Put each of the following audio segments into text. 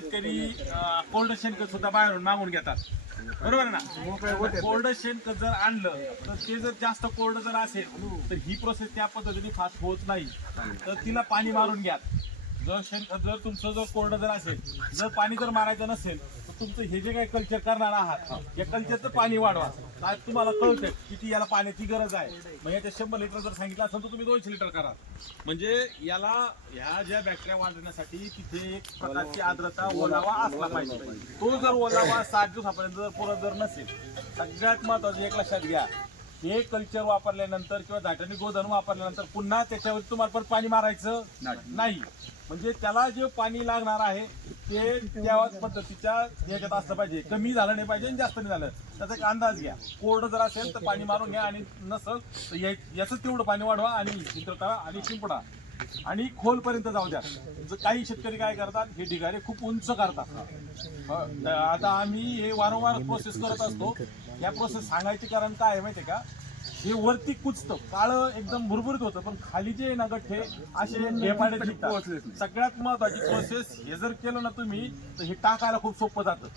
शेतकरी कोल्ड शेणखत सुद्धा बाहेरून मागून घेतात. बरोबर ना? कोल्ड शेणखत जर आणलं तर ते जर जास्त कोल्ड जर असेल तर ही प्रोसेस त्या पद्धतीने फास्ट होत नाही. तर तिला पाणी मारून घ्या. जर शेणखत जर तुमचं जर कोल्ड जर असेल जर पाणी जर मारायचं नसेल तुमचं हे जे काही कल्चर करणार आहात या कल्चरचं पाणी वाढवा. आज तुम्हाला कळतं किती याला पाण्याची गरज आहे? मग याच्या शंभर लिटर जर सांगितलं असेल तर तुम्ही दोनशे लिटर करा. म्हणजे याला ह्या ज्या बॅक्टेरिया वाढवण्यासाठी तिथे एक प्रकारची आर्द्रता ओलावा असला पाहिजे. तो जर ओलावा सात दिवसापर्यंत जर पुरत जर नसेल सगळ्यात महत्वाचं एक लक्षात घ्या. हे कल्चर वापरल्यानंतर किंवा झाटाने गोधन वापरल्यानंतर पुन्हा त्याच्यावर तुम्हाला परत पाणी मारायचं नाही. म्हणजे त्याला जे पाणी लागणार आहे ते त्या पद्धतीच्या याच्यात असलं पाहिजे. कमी झालं नाही पाहिजे आणि जास्त नाही झालं. त्याचा एक अंदाज घ्या. कोरडं जर असेल तर पाणी मारून घ्या आणि नसल तर याचं तेवढं पाणी वाढवा आणि करा आणि शिंपडा. आणि खोलपर्यंत जाऊ द्या. काही शेतकरी काय करतात हे ढिगारे खूप उंच करतात. आता आम्ही हे वारंवार प्रोसेस करत असतो. या प्रोसेस सांगायचे कारण काय आहे माहितीये का? हे वरती कुचतं काळं एकदम भुरभुरीत होतं पण खाली जे ना गठ्ठे असे सगळ्यात महत्वाची प्रोसेस हे जर केलं ना तुम्ही तर हे टाकायला खूप सोपं जातं.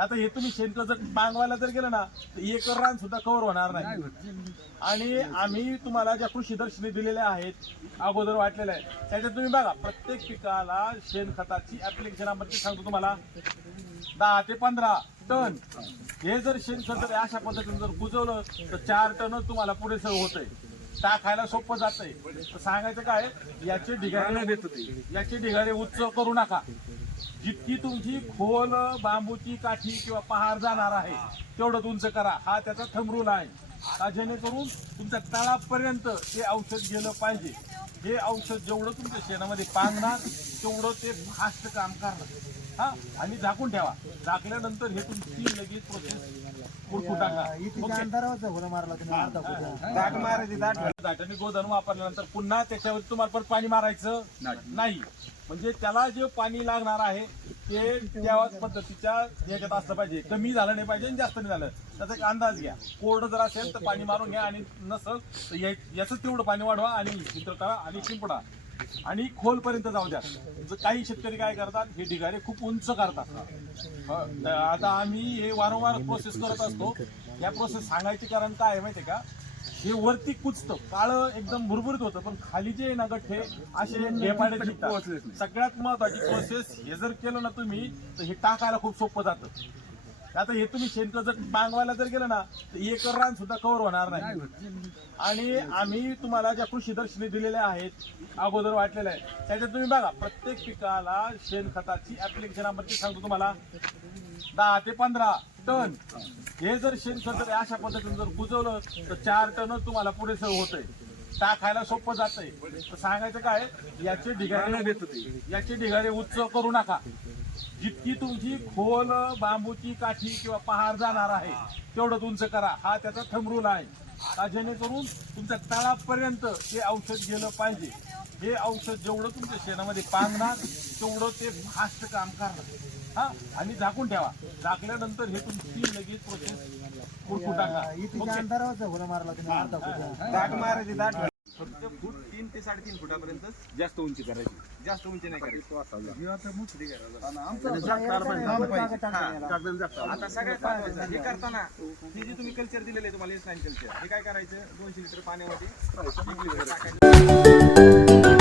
आता हे तुम्ही शेणखत जर मागवायला जर गेलं ना तर एक रान सुद्धा कव्हर होणार नाही. आणि आम्ही तुम्हाला ज्या कृषी दर्शनी दिलेल्या आहेत अगोदर वाटलेल्या आहेत त्याच्यात तुम्ही बघा प्रत्येक पिकाला शेणखताची ऍप्लिकेशन आपण सांगतो तुम्हाला. दहा ते पंधरा टन. हे जर शेणखत जर अशा पद्धतीने जर बुजवलं तर चार टन तुम्हाला पुरेसं होतंय. टाकायला सोपं जातंय. तर सांगायचं काय याचे ढिगारे याचे ढिगारे उच्च करू नका. जितकी तुमची खोल बांबूची काठी किंवा पहार जाणार आहे तेवढं उंच करा. हा त्याचा थंबरूल आहे. जेणेकरून तुमच्या तळापर्यंत ते औषध गेलं पाहिजे. हे औषध जेवढं तुमच्या शेणामध्ये पांगणार तेवढं ते फास्ट काम करणार. हा आणि झाकून ठेवा. झाकल्यानंतर हे तुमची लगेच प्रोसेस दाटाने गोधन वापरल्यानंतर पुन्हा त्याच्यावर तुम्हाला परत पाणी मारायचं? नाही. म्हणजे त्याला जे पाणी लागणार आहे ते त्या पद्धतीच्या याच्यात असलं पाहिजे. कमी झालं नाही पाहिजे आणि जास्त नाही झालं. त्याचा एक अंदाज घ्या. कोरडं जर असेल तर पाणी मारून घ्या आणि नसल तर या- याचं तेवढं पाणी वाढवा आणि करा आणि शिंपडा. आणि खोलपर्यंत जाऊ द्या. काही शेतकरी काय करतात हे ढिगारे खूप उंच करतात. आता आम्ही हे वारंवार प्रोसेस करत असतो. या प्रोसेस सांगायचे कारण काय आहे माहितीये का? हे वरती कुचतं काळं एकदम भुरभुरीत होतं पण खाली जे ना गठ्ठे असे सगळ्यात महत्वाची प्रोसेस हे जर केलं ना तुम्ही तर हे टाकायला खूप सोपं जातं. आता हे तुम्ही शेणखत जर मागवायला जर गेलं ना तर एक रान सुद्धा कव्हर होणार नाही. आणि आम्ही तुम्हाला ज्या कृषी दर्शनी दिलेल्या आहेत अगोदर वाटलेल्या आहेत त्याच्यात तुम्ही बघा प्रत्येक पिकाला शेणखताची ऍप्लिकेशन आपण सांगतो तुम्हाला. दहा ते पंधरा टन हे जर शेणखत जर अशा पद्धतीने जर बुजवलं तर चार टन तुम्हाला पुरेसं होतंय. टाकायला सोपं जातंय. तर सांगायचं काय याचे ढिगारे याचे ढिगारे उच्च करू नका. जितकी तुमची खोल बांबूची काठी किंवा पहार जाणार आहे तेवढं उंच करा. हा त्याचा थंबरूल आहे. का जेणेकरून तुमच्या तळापर्यंत ते औषध गेलं पाहिजे. हे औषध जेवढं तुमच्या शेणामध्ये पांगणार तेवढं ते फास्ट काम करणार. हा? आणि झाकून ठेवा. झाकल्यानंतर हे तुमची लगेच प्रोसेस टाका. मारायची साडेतीन फुटापर्यंत? जास्त उंची करायची. जास्त उंची नाही करायची. आता सगळ्यात महत्त्वाचं, हे करताना हे जे तुम्ही कल्चर दिलेलं आहे तुम्हाला कल्चर हे काय करायचं? दोनशे लिटर पाण्यामध्ये एक लिटर. टाकायचं.